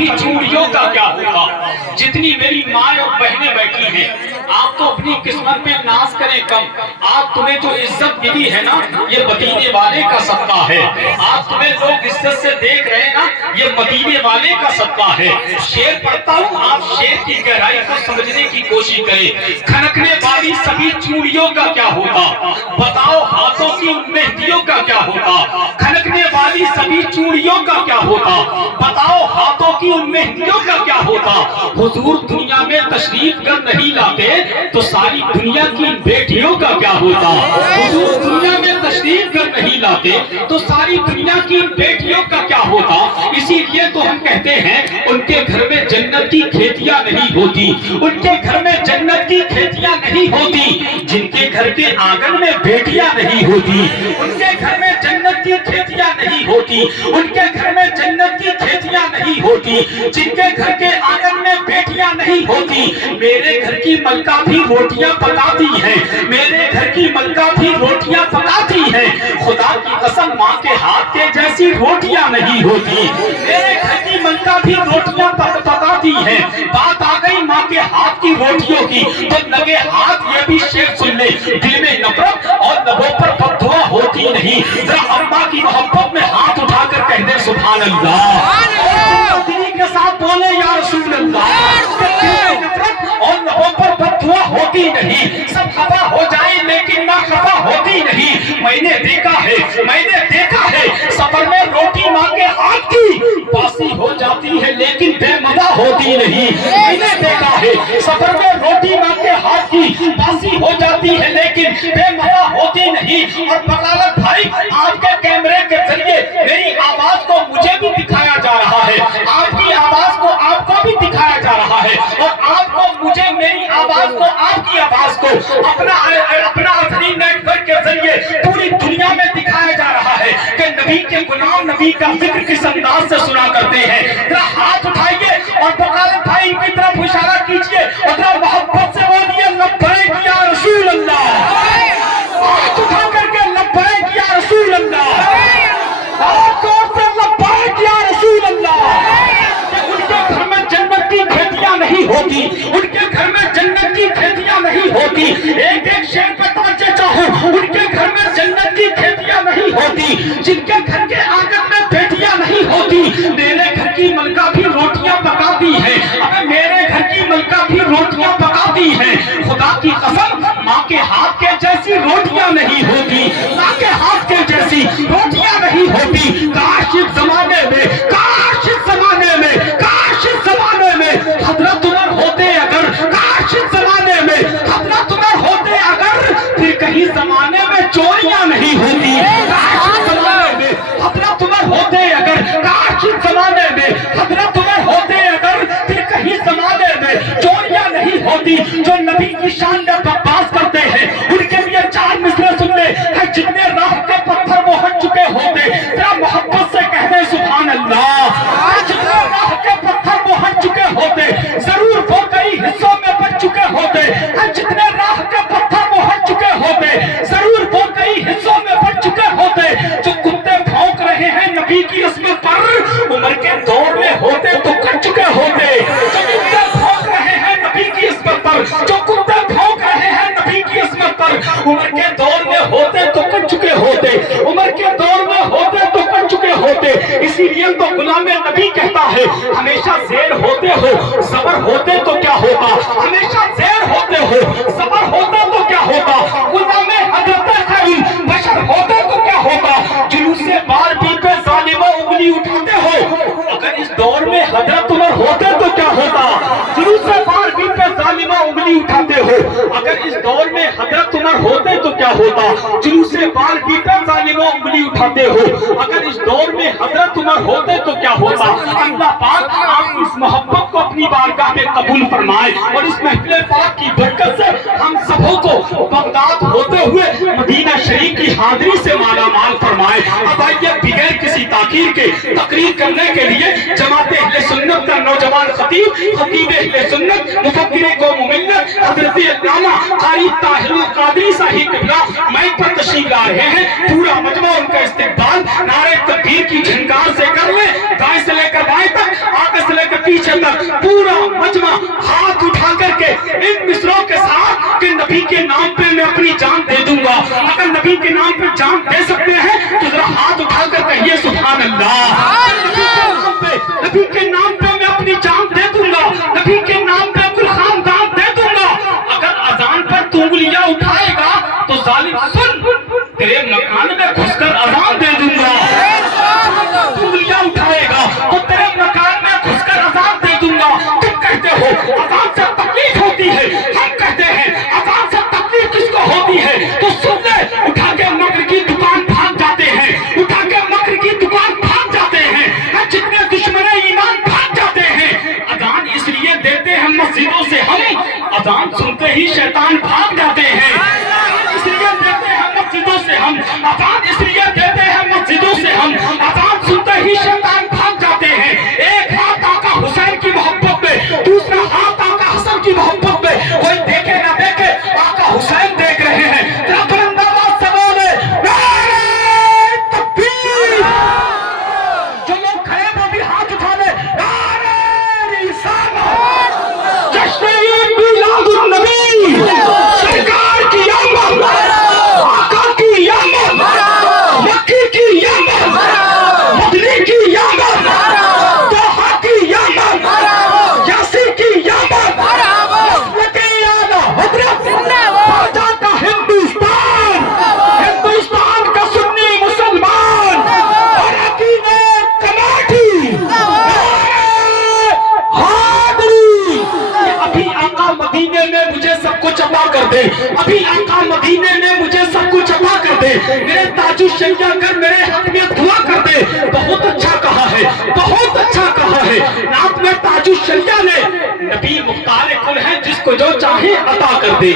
سبھی چوڑیوں کا کیا ہوگا؟ جتنی میری ماں اور بہنیں بیٹھی ہیں، آپ تو اپنی قسمت میں ناز کریں کم. آپ تمہیں جو عزت ملی ہے نا، یہ مدینے والے کا صدقہ ہے. آپ تمہیں لوگ عزت سے دیکھ رہے ہیں نا، یہ مدینے والے کا صدقہ ہے. شعر پڑھتا ہوں، آپ شعر کی گہرائی کو سمجھنے کی کوشش کریں. کھنکنے والی سبھی چوڑیوں کا کیا ہوگا؟ بتاؤ ہاتھوں کی ان مہندیوں کا کیا ہوگا؟ کھنکنے والی سبھی چوڑیوں کا کیا ہوگا؟ بتاؤ ہاتھوں کی ان مہندیوں کا کیا ہوگا؟ حضور دنیا میں تشریف کر نہیں لاتے تو ساری دنیا کی بیٹیوں کا کیا ہوتا؟ حضور دنیا میں تشریف کر نہیں لاتے تو ساری دنیا کی بیٹیوں کا کیا ہوتا؟ اسی لیے تو ہم کہتے ہیں ان کے گھر میں جنت کی کھیتیاں نہیں ہوتی، ان کے گھر میں جنت کی کھیتیاں نہیں ہوتی جن کے گھر کے آنگن میں بیٹیاں نہیں ہوتی. ان کے گھر میں جنت کی کھیتیاں نہیں ہوتی، ان کے گھر میں جنت کی کھیتیاں نہیں ہوتی جن کے گھر کے آنگن میں بیٹیاں نہیں ہوتی. میرے گھر کی ملکہ بھی روٹیاں پکاتی ہیں، میرے گھر کی ملکہ بھی روٹیاں پکاتی ہیں. خدا کی قسم ماں کے ہاتھ کے جیسی روٹیاں نہیں ہوتی. میرے گھر کی ملکہ بھی روٹیاں پکاتی ہیں. بات آ گئی ماں کے ہاتھ کی روٹیوں کی تو لگے ہاتھ یہ بھی شعر سن لے. دل میں نفرت اور لبوں پر بد دعا ہوتی نہیں. ذرا اماں کی محبت میں ہاتھ اٹھا کر کہہ دے سبحان اللہ، دلی کے ساتھ بولے یا رسول اللہ. اور لبوں پر بد دعا ہوتی نہیں. سب خفا ہو جائیں لیکن نہ خفا ہوتی نہیں. میں نے دیکھا ہے، میں نے دیکھا ہے سفر میں روٹی ماں کے ہاتھ کی باسی ہو جاتی ہے لیکن بے مزہ ہوتی نہیں. میں نے دیکھا ہے سفر میں روٹی ماں کے ہاتھ کی باسی ہو جاتی ہے لیکن بے مزہ ہوتی نہیں. اور بغاوت بھائی آپ کے کیمرے کے ذریعے میری آواز کو مجھے بھی دکھایا جا رہا ہے، آپ کی آواز کو آپ کو بھی دکھایا جا رہا ہے، اور آپ کو مجھے میری آواز کو آپ کی آواز کو اپنا اپنی نیٹ ورک کے ذریعے پوری دنیا میں دکھایا جا رہا ہے کہ نبی کے غلام نبی کا ذکر کس انداز سے سنا کرتے ہیں. ذرا ہاتھ اٹھائیے اور بغاوت بھائی کی طرف اشارہ کیجیے اور ذرا محبت سے بولیے لبیک یا رسول اللہ. ہاتھ اٹھا کر کے لبیک یا رسول اللہ، ہاتھ زور سے لبیک یا رسول اللہ. ان کے گھر میں جنت کی کھیتیاں نہیں ہوتی، ان کے گھر میں جنت کی کھیتیاں نہیں ہوتی. ایک ایک شعر پہ توجہ چاہو. ان کے گھر میں جنت کی کھیتیاں نہیں ہوتی جن کے گھر کے آنگن میں بیٹیاں نہیں ہوتی. میرے گھر کی ملکہ بھی روٹیاں پکاتی ہے، ابے میرے گھر کی ملکہ بھی روٹیاں پکاتی ہے. خدا کی قسم ماں کے ہاتھ کے جیسی روٹیاں نہیں ہوتی، ماں کے ہاتھ کے جیسی روٹیاں نہیں ہوتی. کاش اس زمانے میں، کاش اس زمانے میں، کاش اس زمانے میں حضرت عمر ہوتے اگر، کاش اس زمانے میں حضرت عمر ہوتے اگر، پھر کہیں زمانے میں چوریاں نہیں ہوتی. کاش اس زمانے میں حضرت عمر ہوتے اگر، کاش اس زمانے میں حضرت عمر ہوتے اگر، پھر کہیں زمانے میں چوریاں نہیں ہوتی. جو نبی کی شان میں بکواس کرتے ہیں ان کے لیے چار مصرے سن لے. جتنے راہ کے پتھر وہ ہٹ چکے ہوتے، ذرا محبت سے کہہ دیں سبحان اللہ. جتنے راہ کے پتھر وہ ہٹ چکے ہوتے، ضرور وہ کئی حصوں میں بٹ چکے ہوتے. جتنے راہ کے پتھر وہ ہٹ چکے ہوتے، ضرور وہ کئی حصوں میں بٹ چکے ہوتے. جو کتے بھونک رہے ہیں نبی کی عصمت پر، عمر کے دور میں ہوتے تو کٹ چکے ہوتے. جو کتے بھونک رہے ہیں نبی کی عصمت پر، جو کتے بھونک رہے ہیں نبی کی عصمت پر، عمر کے دور میں ہوتے تو کٹ چکے ہوتے. عمر کے دور میں ہوتے تو کٹ چکے ہوتے. اسی لیے تو غلام نبی کہتا ہے ہمیشہ زیر ہوتے ہو صبر ہوتے تو کیا ہوتا. ہمیشہ زیر ہوتے ہو صبر ہوتا تو کیا ہوتا. غلام حضرت خلیل بشر ہوتے تو کیا ہوتا. جلوس بار بھی پہ ظالمہ انگلی اٹھاتے ہو، اگر اس دور میں حضرت عمر ہوتے تو کیا ہوتا. جلوس بار بھی پہ ظالمہ انگلی اٹھاتے ہو، اگر اس دور میں حضرت عمر ہوتے تو کیا ہوتا. جلوس بار بھی پہ ظالمہ انگلی اٹھاتے ہو، اگر اس دور میں حضرت عمر ہوتے تو کیا ہوتا. اللہ پاک آپ اس محبت کو اپنی بارگاہ میں قبول فرمائے اور اس محفل پاک کی برکت سے ہم سبوں کو بغداد ہوتے ہوئے مدینہ شریف کی حاضری سے مالا مال فرمائے. اب آئیے بغیر کسی تاخیر کے تقریر کرنے کے لیے جماعت اہل سنت کا نوجوان خطیب اہل سنت مفکر قوم و ملت حضرت علامہ قاری طاہر القادری صاحب قبلہ مائک پر تشریف لا رہے ہیں. پورا مجمع ان کا استقبال نعرہ تکبیر کی جھنکار سے کر لیں. دائیں سے لے کر بائیں تک، آگے سے لے کر کر دے, ابھی آقا مدینے میں مجھے سب کچھ عطا کر دے, میرے تاج الشریعہ کر میرے حق میں دعا کر دے. بہت اچھا کہا ہے, بہت اچھا کہا ہے. نعت میں تاج الشریعہ نے نبی مختار کل ہے, جس کو جو چاہے عطا کر دے.